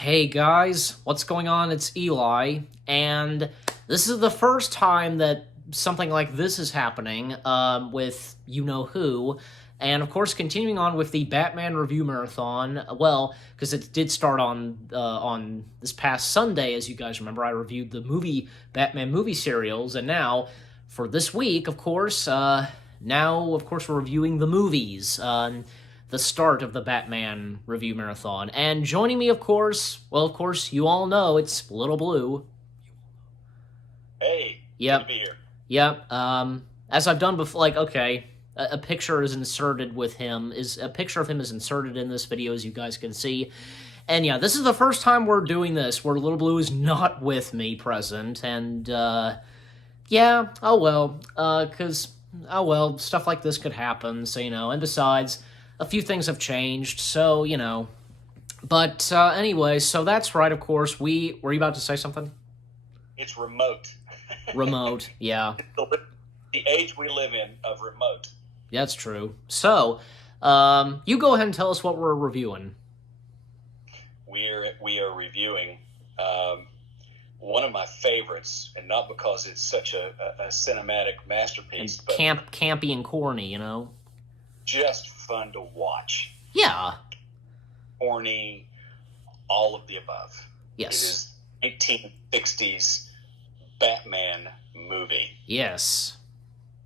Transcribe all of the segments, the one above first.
Hey guys, what's going on? It's Eli, and this is the first time that something like this is happening with you know who, and of course continuing on with the Batman review marathon. Well, because it did start on this past Sunday, as you guys remember, I reviewed the movie Batman movie serials, and now for this week, of course, we're reviewing the movies. The start of the Batman review marathon. And joining me, of course, you all know it's Little Blue. Hey, good to Yep, be here. yep. As I've done before, a picture is inserted with him. Is a picture of him is inserted in this video, as you guys can see. And yeah, this is the first time we're doing this where Little Blue is not with me present. And yeah, stuff like this could happen. So and besides, a few things have changed. So But anyway, so that's right. Of course, were you about to say something? It's remote. Remote, yeah, The age we live in of remote. that's true. So, you go ahead and tell us what we're reviewing. We are reviewing one of my favorites, and not because it's such a cinematic masterpiece, And but campy and corny. just fun to watch. Yeah. Corny, all of the above. Yes. It is 1960s Batman movie. Yes.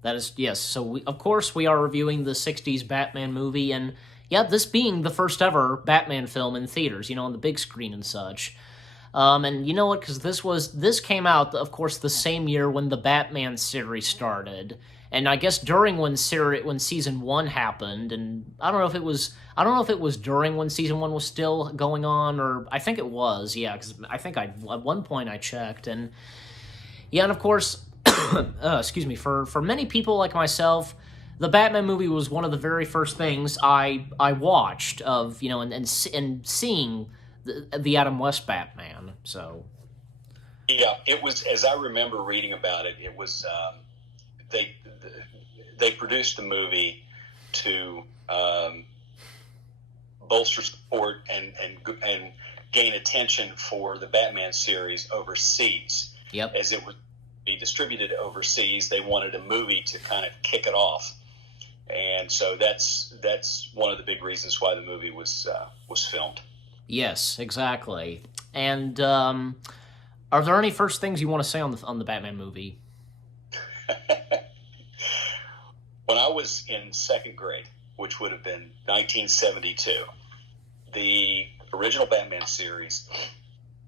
That is yes. So of course we are reviewing the '60s Batman movie, and yeah, this being the first ever Batman film in theaters, on the big screen and such. And you know what? Because this came out, of course, the same year when the Batman series started, and I guess during when season one happened, and I don't know if it was during when season one was still going on, or I think it was, yeah, because I think at one point I checked, and yeah, and of course, excuse me, for many people like myself, the Batman movie was one of the very first things I watched of and seeing the Adam West Batman. So Yeah, it was. As I remember reading about it, it was they they produced the movie to bolster support and gain attention for the Batman series overseas. yep, As it would be distributed overseas, they wanted a movie to kind of kick it off, and so that's one of the big reasons why the movie was filmed. yes, exactly. And are there any first things you want to say on the Batman movie? When I was in second grade, which would have been 1972, the original Batman series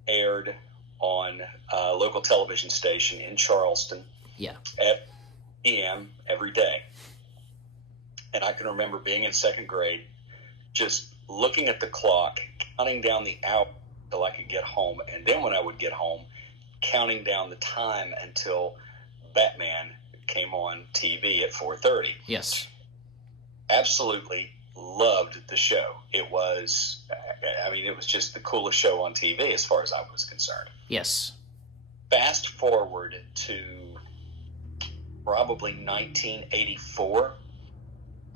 aired on a local television station in Charleston Yeah, at p.m. every day. And I can remember being in second grade, just looking at the clock, counting down the hour until I could get home. And then when I would get home, counting down the time until Batman came on TV at 4:30. yes, Absolutely loved the show. It was just the coolest show on TV as far as I was concerned. yes, Fast forward to probably 1984.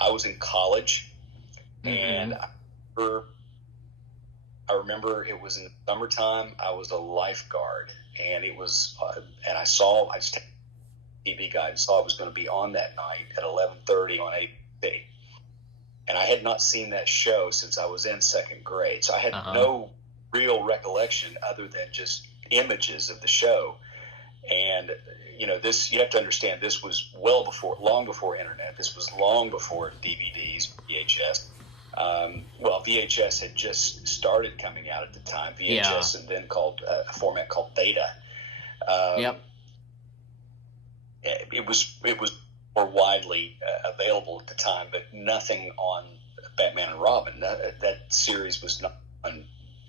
I was in college, and mm-hmm. I remember it was in the summertime. I was a lifeguard, and it was, and I just TV guide saw it was going to be on that night at 11:30 on ABC. And I had not seen that show since I was in second grade. So I had no real recollection other than just images of the show. And, you have to understand, this was long before internet. This was long before DVDs, VHS. VHS had just started coming out at the time. VHS, Yeah. and then called a format called Beta. Yep. It was more widely available at the time, but nothing on Batman and Robin. That series was not on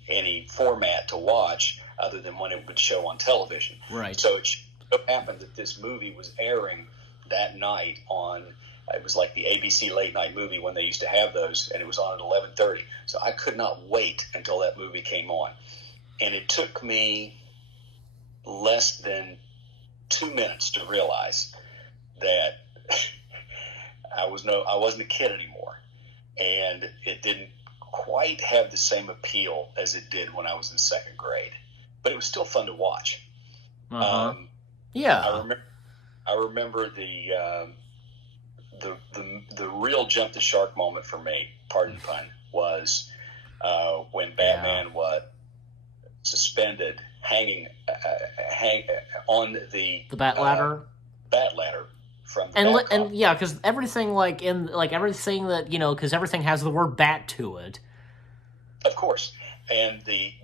any format to watch other than when it would show on television. Right. So it happened that this movie was airing that night on. It was like the ABC late night movie when they used to have those, and it was on at 11:30. So I could not wait until that movie came on, and it took me less than 2 minutes to realize that I wasn't a kid anymore, and it didn't quite have the same appeal as it did when I was in second grade, but it was still fun to watch. Yeah. I remember the real jump the shark moment for me, pardon the pun, was when Batman was suspended, hanging on the bat ladder. Bat ladder from the and yeah, because everything everything that because everything has the word bat to it. Of course. And the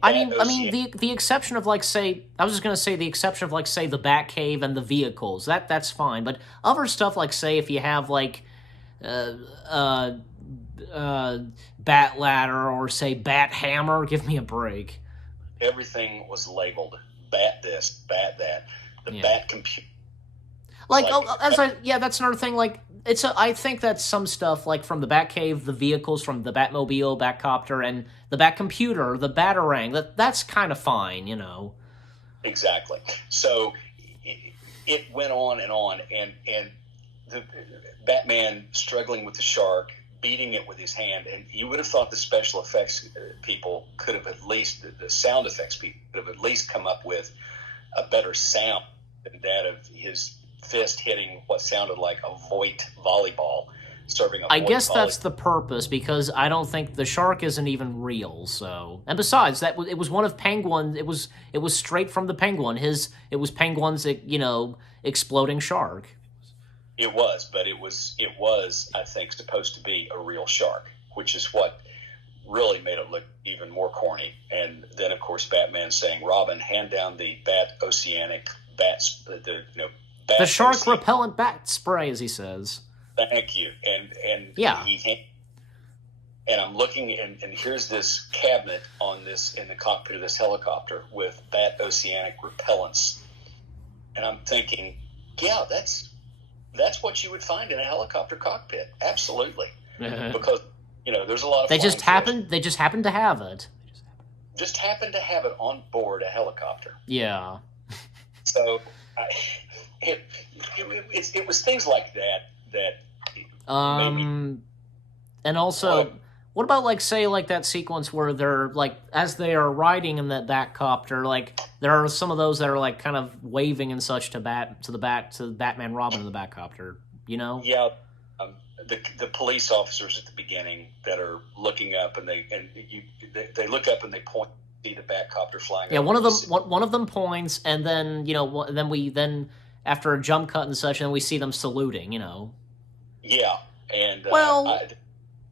the exception of say I was just gonna say the exception of say the Batcave and the vehicles that's fine, but other stuff say if you have bat ladder or say bat hammer, give me a break. Everything was labeled bat this, bat that, the bat computer. That's another thing. I think that's some stuff from the Batcave, the vehicles from the Batmobile, Batcopter, and the Batcomputer, the Batarang. That's kind of fine, Exactly. So it went on, and the Batman struggling with the shark, beating it with his hand, and you would have thought the special effects people could have at least, the sound effects people could have at least come up with a better sound than that of his fist hitting what sounded like a Voight volleyball, serving a I guess that's the purpose, because I don't think the shark isn't even real. So, and besides that, it was one of Penguin. It was straight from the Penguin. It was Penguin's exploding shark. It was, but it was I think supposed to be a real shark, which is what really made it look even more corny. And then of course Batman saying, "Robin, hand down the Bat Oceanic bats, the shark repellent bat spray," as he says. Thank you. And yeah. And I'm looking, and here's this cabinet in the cockpit of this helicopter with Bat Oceanic repellents, and I'm thinking, yeah, that's what you would find in a helicopter cockpit, absolutely, because there's a lot of they just happen to have it. Just happened to have it on board a helicopter. Yeah. So it was things like that. And also, what about say that sequence where they're as they are riding in that Batcopter, there are some of those that are kind of waving and such to Batman Robin in the Batcopter, Yeah, the police officers at the beginning that are looking up and they look up and they point, see the Batcopter flying. Yeah, one of them points, and then then after a jump cut and such, and we see them saluting. Yeah, and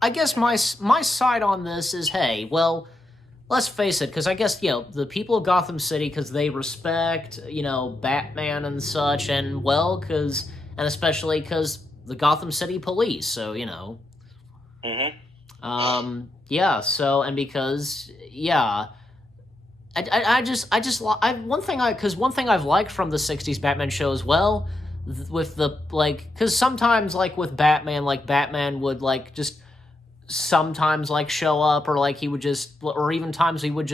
I guess my side on this is, hey, well, let's face it, because I guess the people of Gotham City, because they respect Batman and such, and especially because the Gotham City Police, so yeah, so, and because one thing I've liked from the 60s Batman show as well, with the because sometimes with Batman, Batman would just sometimes show up, or he would just, or even times he would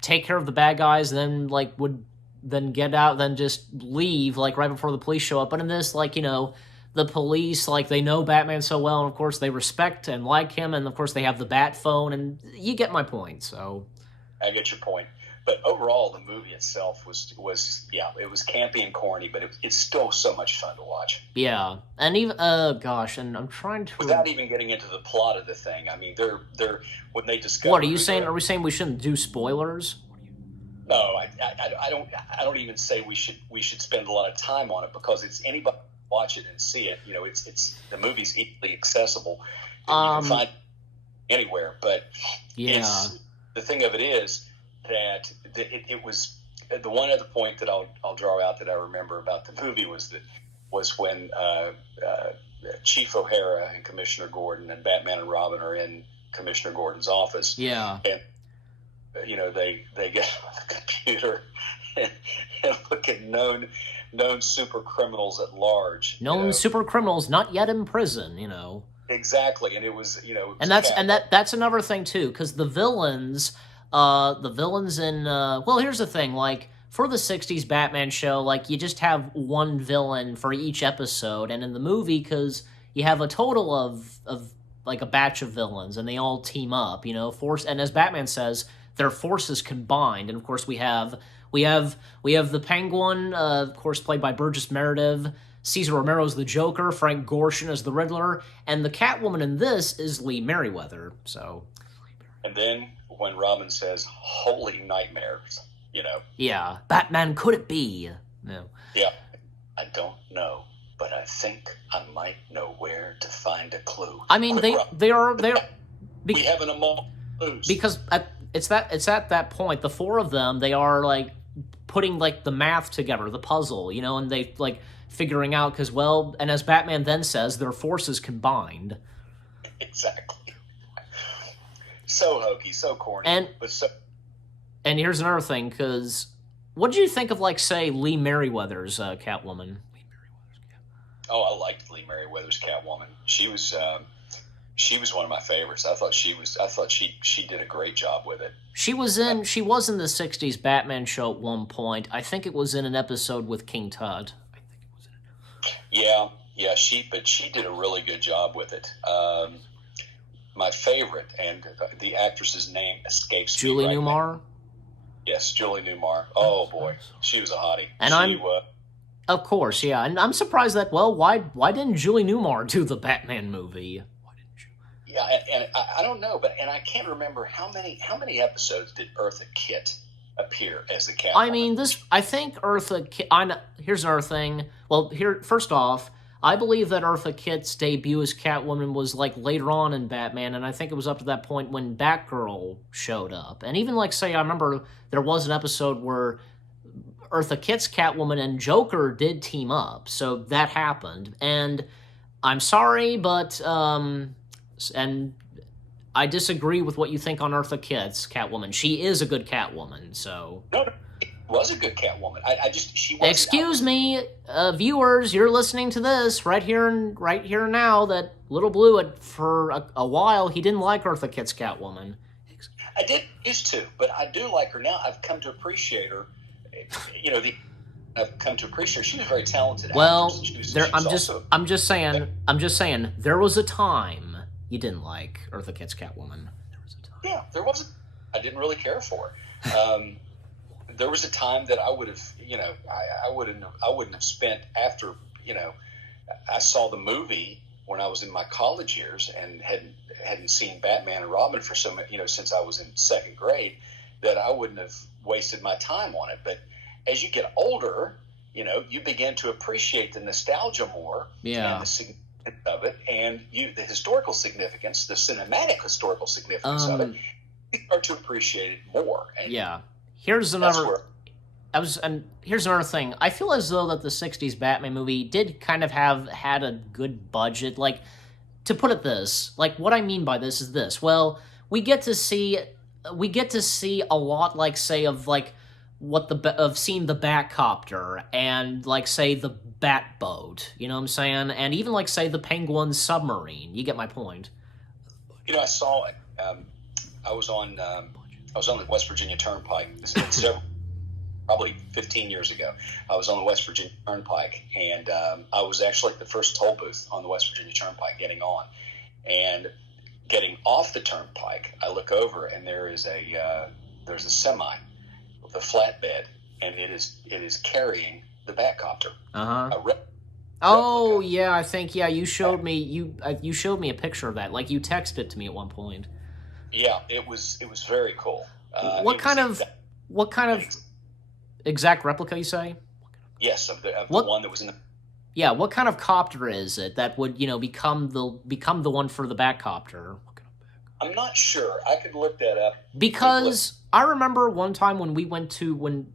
take care of the bad guys, and then would then get out, then just leave right before the police show up. But in this, the police they know Batman so well, and of course they respect and like him, and of course they have the Bat phone, and you get my point. So I get your point. But overall, the movie itself was it was campy and corny, but it's still so much fun to watch. Yeah, and even and I'm trying to, without even getting into the plot of the thing. I mean, they're when they discover. What are you saying? Are we saying we shouldn't do spoilers? No, I don't even say we should spend a lot of time on it, because it's anybody can watch it and see it. It's the movie's easily accessible. You can find it anywhere, but the thing of it is that it was the one other point that I'll draw out that I remember about the movie was when Chief O'Hara and Commissioner Gordon and Batman and Robin are in Commissioner Gordon's office. Yeah. And they get on the computer and look at known super criminals at large. Known super criminals not yet in prison, Exactly, and it was and that's another thing too, because the villains in here's the thing, for the 60s Batman show, you just have one villain for each episode, and in the movie, because you have a total of like a batch of villains, and they all team up, and as Batman says, their forces combined. And of course we have the Penguin, of course played by Burgess Meredith. Cesar Romero's the Joker, Frank Gorshin as the Riddler, and the Catwoman in this is Lee Merriweather. So, and then when Robin says "Holy nightmares," yeah, Batman, could it be? No. Yeah, I don't know, but I think I might know where to find a clue. I mean, they are we have an among clues because it's at that point, the four of them, they are like putting like the math together, the puzzle, and they like figuring out because, well, and as Batman then says, their forces combined. Exactly. So hokey, so corny, and here's another thing, because what did you think of, like, say, Lee Merriweather's Catwoman? Oh, I liked Lee Merriweather's Catwoman. She was one of my favorites. I thought she did a great job with it. She was in the '60s Batman show at one point. I think it was in an episode with King Tut. Yeah, she did a really good job with it. My favorite, and the actress's name escapes me. Julie Newmar? Yes, Julie Newmar. Oh, boy. She was a hottie. And of course, yeah. And I'm surprised that, well, why didn't Julie Newmar do the Batman movie? Why didn't you? Yeah, and I don't know, but I can't remember how many episodes did Eartha Kitt appear as the Catwoman. I mean, I think Eartha Kitt... Here's another thing. Well, first off, I believe that Eartha Kitt's debut as Catwoman was, like, later on in Batman, and I think it was up to that point when Batgirl showed up. And even, like, say, I remember there was an episode where Eartha Kitt's Catwoman and Joker did team up, so that happened. And I'm sorry, but, and I disagree with what you think on Eartha Kitt's Catwoman. She is a good Catwoman, so... No, it was a good Catwoman. She wasn't... Excuse me, viewers, you're listening to this right here and now, that Little Blue, for a while, he didn't like Eartha Kitt's Catwoman. I did used to, but I do like her now. I've come to appreciate her. I've come to appreciate her. She was a very talented actress. I'm just saying, there was a time you didn't like Eartha Kitt's Catwoman. Yeah, there was. I didn't really care for her. There was a time that I would have, I wouldn't have spent after, I saw the movie when I was in my college years and hadn't seen Batman and Robin for since I was in second grade, that I wouldn't have wasted my time on it. But as you get older, you begin to appreciate the nostalgia more, yeah, and the significance of it, and the historical significance, the cinematic historical significance of it. You start to appreciate it more. And yeah. Here's another thing. I feel as though that the '60s Batman movie did kind of had a good budget. Like, to put it this, like, what I mean by this is this. Well, we get to see a lot, like, say, of like of seeing the Batcopter and, like, say, the Batboat. You know what I'm saying? And even, like, say, the Penguin submarine. You get my point. I saw it. I was on the West Virginia Turnpike. This has been probably 15 years ago. I was on the West Virginia Turnpike, and I was actually at the first toll booth on the West Virginia Turnpike getting on. And getting off the turnpike, I look over, and there's a semi with a flatbed, and it is carrying the Batcopter. Oh, yeah, I think, yeah, you showed me a picture of that. Like, you texted it to me at one point. Yeah, it was very cool. What kind of exact replica, you say? Yes, of the one that was in the... Yeah, what kind of copter is it that would, become the one for the Batcopter? I'm not sure. I could look that up. Because I remember one time when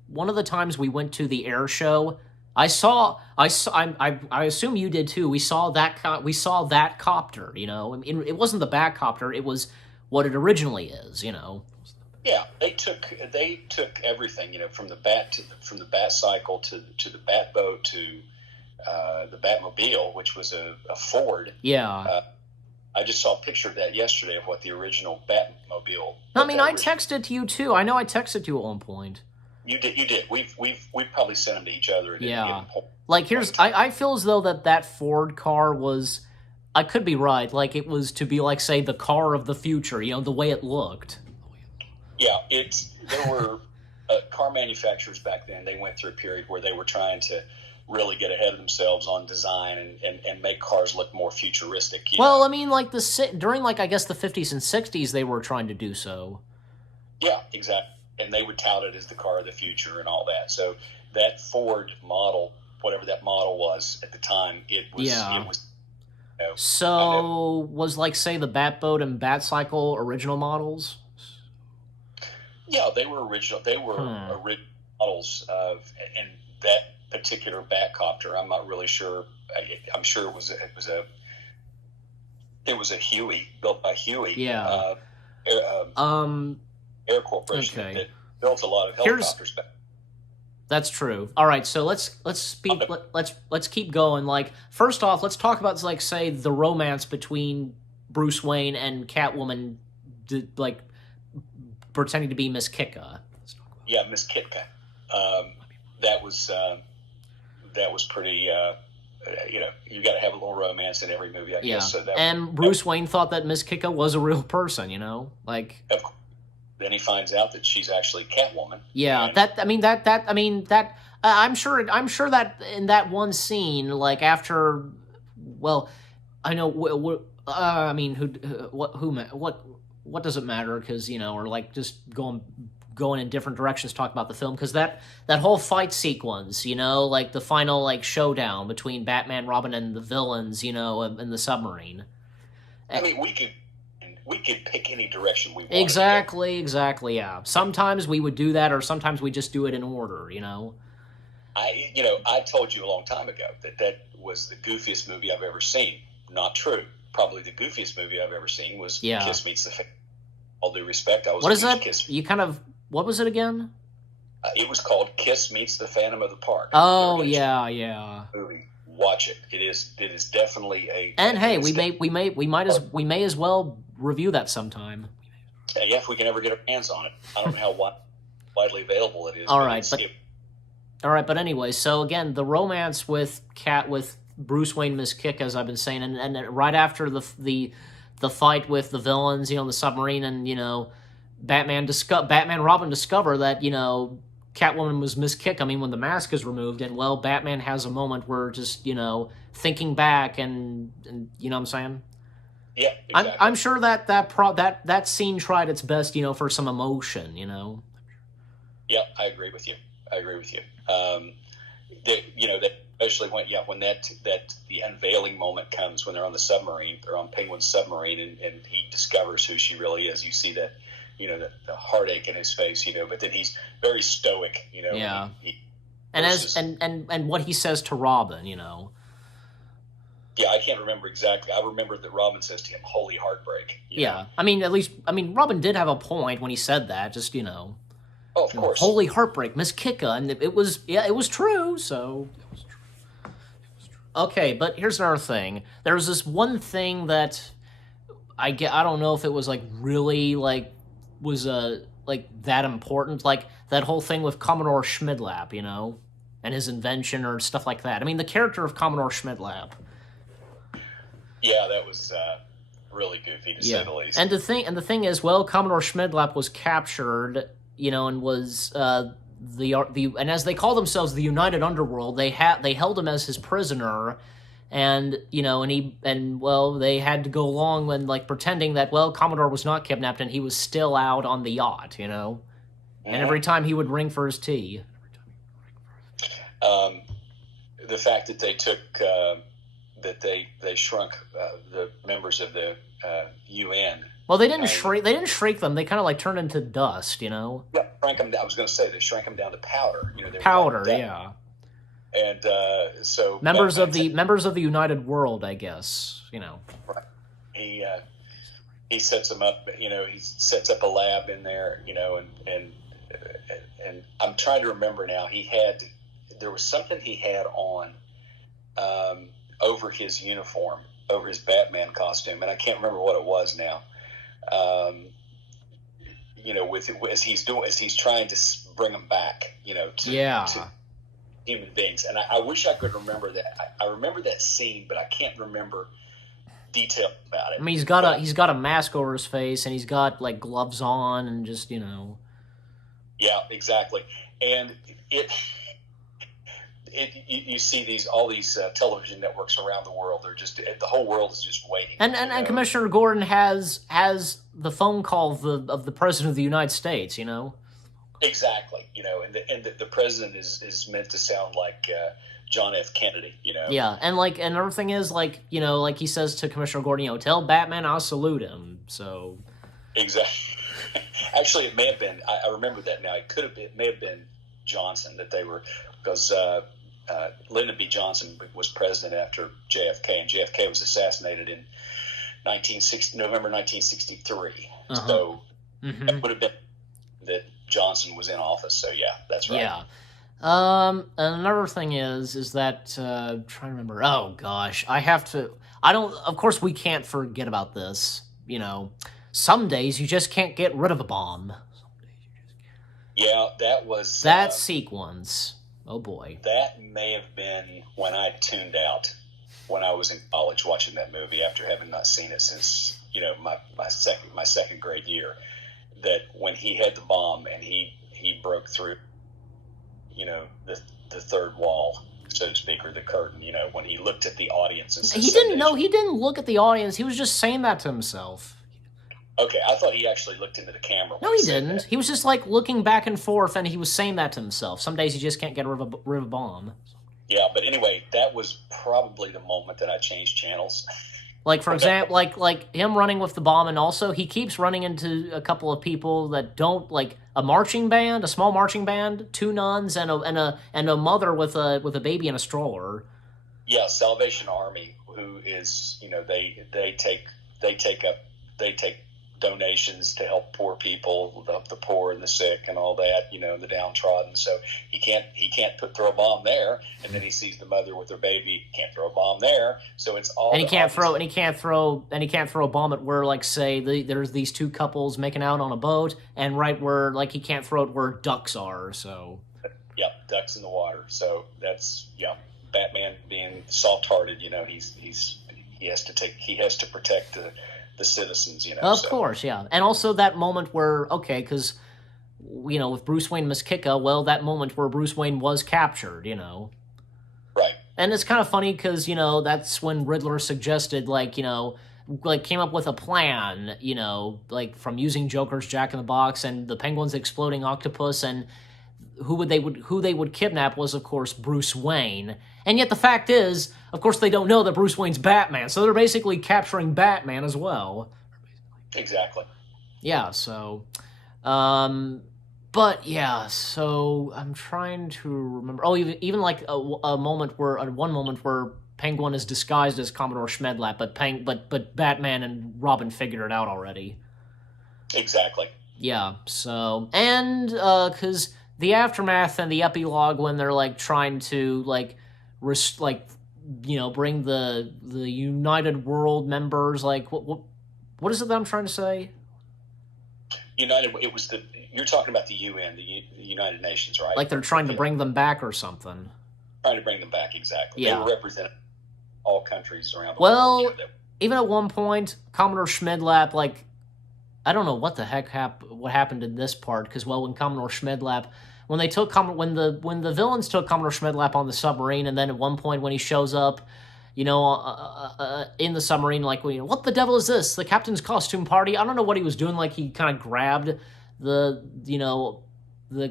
one of the times we went to the air show, I assume you did too. We saw that copter, it wasn't the Batcopter, it was what it originally is, Yeah, they took everything, from the bat cycle to the Batboat to the Batmobile, which was a Ford. Yeah. I just saw a picture of that yesterday of what the original Batmobile. I mean, I texted to you too. I know I texted to you at one point. You did. We've probably sent them to each other. Yeah. Like, I feel as though that Ford car was I could be right. Like, it was to be like, say, the car of the future. You know, the way it looked. Yeah, there were car manufacturers back then. They went through a period where they were trying to really get ahead of themselves on design and make cars look more futuristic. Well, I mean, like during like I guess the 50s and 60s, they were trying to do so. Yeah, exactly. And they would tout it as the car of the future and all that. So that Ford model, whatever that model was at the time, it was. Yeah. It was. You know, so was like say the Batboat and Batcycle original models? Yeah, they were original. They were original models of, and that particular Batcopter. I'm not really sure. I'm sure it was a Huey built by Huey. Yeah. Air Corporation that built a lot of helicopters back. That's true. All right, so let's keep going. Like, first off, let's talk about like say the romance between Bruce Wayne and Catwoman, like pretending to be Miss Kitka. Yeah, Miss Kitka. That was pretty. You got to have a little romance in every movie, I guess. So and Bruce Wayne thought that Miss Kitka was a real person. You know, like. Of course. Then he finds out that she's actually Catwoman. Yeah, I'm sure that in that one scene, like after, well, I know, what does it matter? Because or like just going in different directions, talk about the film, because that whole fight sequence, like the final like showdown between Batman, Robin, and the villains, in the submarine. I mean, we could pick any direction we want. Exactly, yeah. Sometimes we would do that, or sometimes we just do it in order, I told you a long time ago that was the goofiest movie I've ever seen. Not true. Probably the goofiest movie I've ever seen was Kiss Meets the Phantom. All due respect, what is that? What was it again? It was called Kiss Meets the Phantom of the Park. Oh, yeah. Movie. Watch it. It is definitely a. And hey, we may as well review that sometime. Yeah, if we can ever get our hands on it. I don't know how widely available it is. All right, but anyway, so again, the romance with Bruce Wayne, Miss Kick, as I've been saying, and right after the fight with the villains, in the submarine, and Batman Robin discover that Catwoman was Miss Kick. I mean, when the mask is removed, and Batman has a moment where just thinking back, and you know what I'm saying. Yeah, exactly. I'm sure that scene tried its best, for some emotion, Yeah, I agree with you. That especially when that the unveiling moment comes when they're on the submarine, they're on Penguin's submarine, and he discovers who she really is. You see that, the heartache in his face, but then he's very stoic, Yeah. And what he says to Robin, Yeah, I can't remember exactly. I remember that Robin says to him, "Holy heartbreak." Yeah, Robin did have a point when he said that. Just Oh, of course. Holy heartbreak, Miss Kitka, and it was true. So. Okay, but here's another thing. There's this one thing that I don't know if it was like really like was like that important, like that whole thing with Commodore Schmidlap, and his invention or stuff like that. I mean, the character of Commodore Schmidlap. Yeah, that was really goofy to say the least. And the thing is, Commodore Schmidlap was captured, and was and as they call themselves the United Underworld, they held him as his prisoner, and they had to go along and like pretending that Commodore was not kidnapped and he was still out on the yacht, and every time he would ring for his tea. The fact that they took that they shrunk the members of the UN. Well, they didn't shrink. They didn't shrink them. They kind of like turned into dust, Yeah, shrank them. I was going to say they shrank them down to powder. Powder, yeah. And so members of the United World, I guess. Right. He sets them up. He sets up a lab in there. And I'm trying to remember now. There was something he had on over his uniform, over his Batman costume, and I can't remember what it was now. As he's trying to bring them back, to human beings, and I wish I could remember that. I remember that scene, but I can't remember detail about it. I mean, he's got a mask over his face, and he's got like gloves on, and just Yeah, exactly. And it you see all these television networks around the world. They're just the whole world is just waiting. And Commissioner Gordon has the phone call of the president of the United States. Exactly. And the president is meant to sound like John F. Kennedy. Yeah, and another thing is like he says to Commissioner Gordon, tell Batman I'll salute him. So exactly. Actually, it may have been. I remember that now. It may have been Johnson that they were, because Lyndon B. Johnson was president after JFK, and JFK was assassinated in November 1963. Uh-huh. So it would have been that Johnson was in office. So yeah, that's right. Yeah. Another thing is that trying to remember. Oh gosh, of course we can't forget about this. Some days you just can't get rid of a bomb. Yeah, that was that sequence. Oh boy. That may have been when I tuned out when I was in college watching that movie after having not seen it since my second grade year. That when he had the bomb and he broke through the third wall, so to speak, or the curtain, when he looked at the audience and said, he didn't look at the audience. He was just saying that to himself. Okay, I thought he actually looked into the camera. No, he didn't. He was just looking back and forth, and he was saying that to himself. Some days you just can't get rid of a bomb. Yeah, but anyway, that was probably the moment that I changed channels. Like, for example, like him running with the bomb, and also he keeps running into a couple of people that don't, like a marching band, a small marching band, two nuns, and a mother with a baby in a stroller. Yeah, Salvation Army, who is they take donations to help poor people, the poor and the sick and all that, the downtrodden. So he can't throw a bomb there, and then he sees the mother with her baby, can't throw a bomb there. So it's all. And he can't throw a bomb at where, like, say there's these two couples making out on a boat, and right where, like, he can't throw it where ducks are. So. Yep, ducks in the water. So that's Batman being soft-hearted. He has to protect the citizens, Of course, yeah. And also that moment where, because, with Bruce Wayne and Miss Kicka, well, that moment where Bruce Wayne was captured, Right. And it's kind of funny because, that's when Riddler suggested, came up with a plan, from using Joker's Jack in the Box and the Penguin's exploding octopus, and who they would kidnap was, of course, Bruce Wayne. And yet the fact is, of course, they don't know that Bruce Wayne's Batman, so they're basically capturing Batman as well. Exactly. Yeah, so... but, yeah, so I'm trying to remember... Oh, even like one moment where Penguin is disguised as Commodore Schmedlap, but Batman and Robin figured it out already. Exactly. Yeah, so... And, because... The aftermath and the epilogue when they're trying to bring the United World members, what is it that I'm trying to say? United. It was you're talking about the UN, the United Nations, right? Like they're trying to bring them back or something. Trying to bring them back, exactly. Yeah. They were representing all countries around the world. Well, even at one point, Commodore Schmedlap, I don't know what the heck what happened in this part, because when Commodore Schmedlap, when the villains took Commodore Schmedlap on the submarine, and then at one point when he shows up, in the submarine, what the devil is this? The captain's costume party? I don't know what he was doing. He kind of grabbed the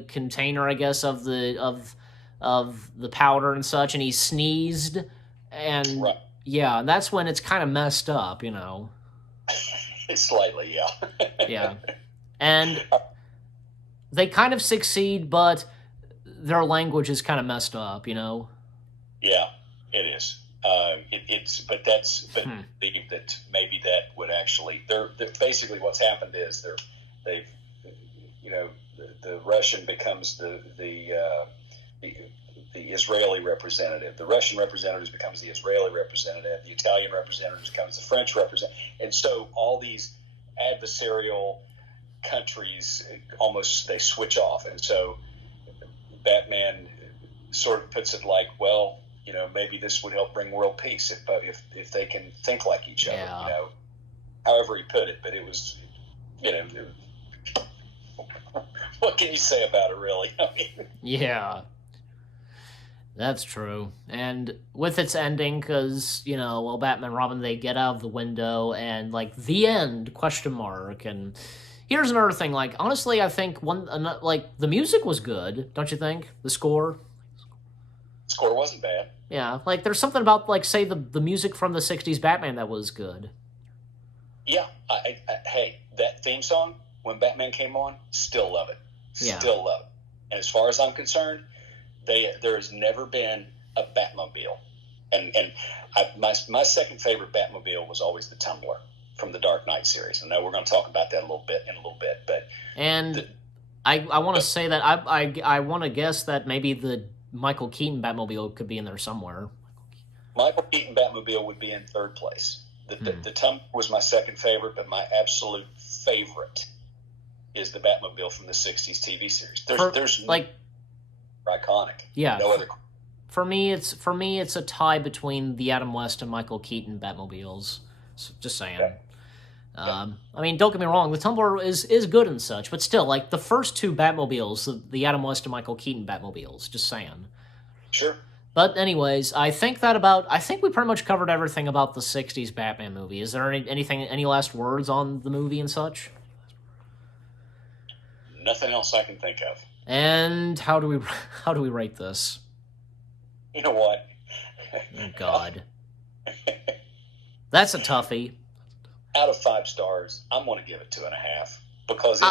container, I guess, of the powder and such, and he sneezed, and right. Yeah, and that's when it's kind of messed up, Slightly, yeah. Yeah. And they kind of succeed, but their language is kind of messed up, Yeah, it is. Believe that maybe that would actually. They're basically what's happened is the Russian becomes the Israeli representative. The Russian representative becomes the Israeli representative. The Italian representative becomes the French representative. And so all these adversarial countries they switch off. And so Batman sort of puts it well, maybe this would help bring world peace if they can think like each other. Yeah. However he put it, but it was, what can you say about it, really? I mean, Yeah. That's true. And with its ending, because, Batman and Robin, they get out of the window and, the end, question mark. And here's another thing, honestly, I think the music was good, don't you think? The score? Score wasn't bad. Yeah, there's something about, say, the music from the 60s Batman that was good. Yeah. Hey, that theme song, when Batman came on, still love it. Yeah. Still love it. And as far as I'm concerned, there has never been a Batmobile, and my second favorite Batmobile was always the Tumbler from the Dark Knight series. I know we're going to talk about that in a little bit, but I want to say that I want to guess that maybe the Michael Keaton Batmobile could be in there somewhere. Michael Keaton Batmobile would be in third place. The Tumbler was my second favorite, but my absolute favorite is the Batmobile from the '60s TV series. There's iconic. Yeah. No other. For me, it's a tie between the Adam West and Michael Keaton Batmobiles. So, just saying. Yeah. I mean, don't get me wrong, the Tumbler is good and such, but still, the first two Batmobiles, the Adam West and Michael Keaton Batmobiles, just saying. Sure. But anyways, I think we pretty much covered everything about the 60s Batman movie. Is there any last words on the movie and such? Nothing else I can think of. And how do we rate this? You know what? Oh, God. That's a toughie. Out of 5 stars, I'm going to give it 2.5 because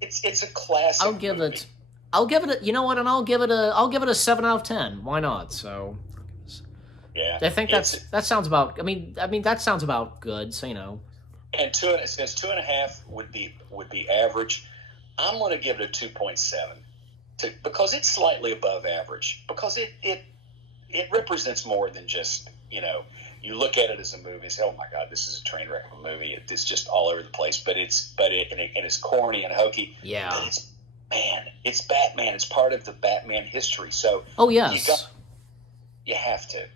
it's a classic. I'll give it. You know what? And I'll give it a 7 out of 10. Why not? So. Yeah. I think that sounds about. I mean that sounds about good. So And since 2.5 would be average, I'm going to give it a 2.7 because it's slightly above average because it represents more than just you look at it as a movie and say, oh my God, this is a train wreck of a movie. It's just all over the place, but it's corny and hokey. Yeah. But it's Batman. It's part of the Batman history. So oh yes, you have to.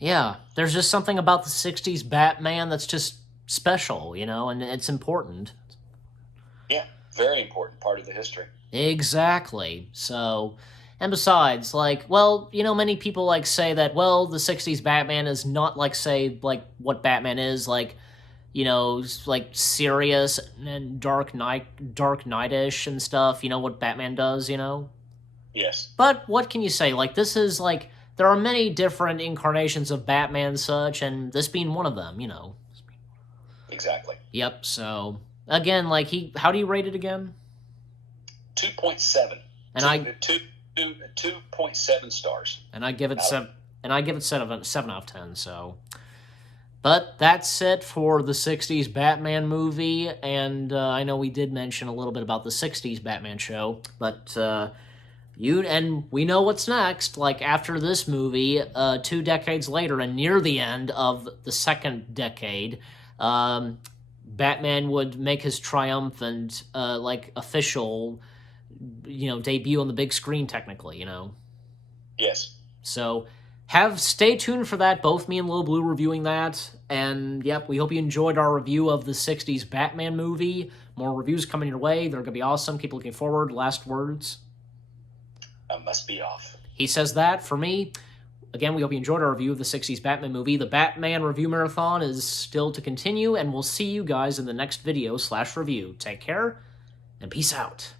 Yeah, there's just something about the 60s Batman that's just special, and it's important. Yeah, very important part of the history. Exactly. So, and besides, many people say that, the 60s Batman is not say what Batman is, serious and Dark Knight-ish and stuff, what Batman does, Yes. But what can you say? This is there are many different incarnations of Batman and such, and this being one of them, Exactly. Yep, so again, how do you rate it again? 2.7. And 2.7 stars. And I give it 7 out of 10, so. But that's it for the 60s Batman movie, and I know we did mention a little bit about the 60s Batman show, but we know what's next. After this movie, 2 decades later, and near the end of the second decade, Batman would make his triumphant, official, debut on the big screen, technically, Yes. So, stay tuned for that, both me and Lil Blue reviewing that, and yep, we hope you enjoyed our review of the 60s Batman movie. More reviews coming your way, they're going to be awesome, keep looking forward. Last words? I must be off. He says that. For me, again, we hope you enjoyed our review of the 60s Batman movie. The Batman review marathon is still to continue, and we'll see you guys in the next video/review. Take care, and peace out.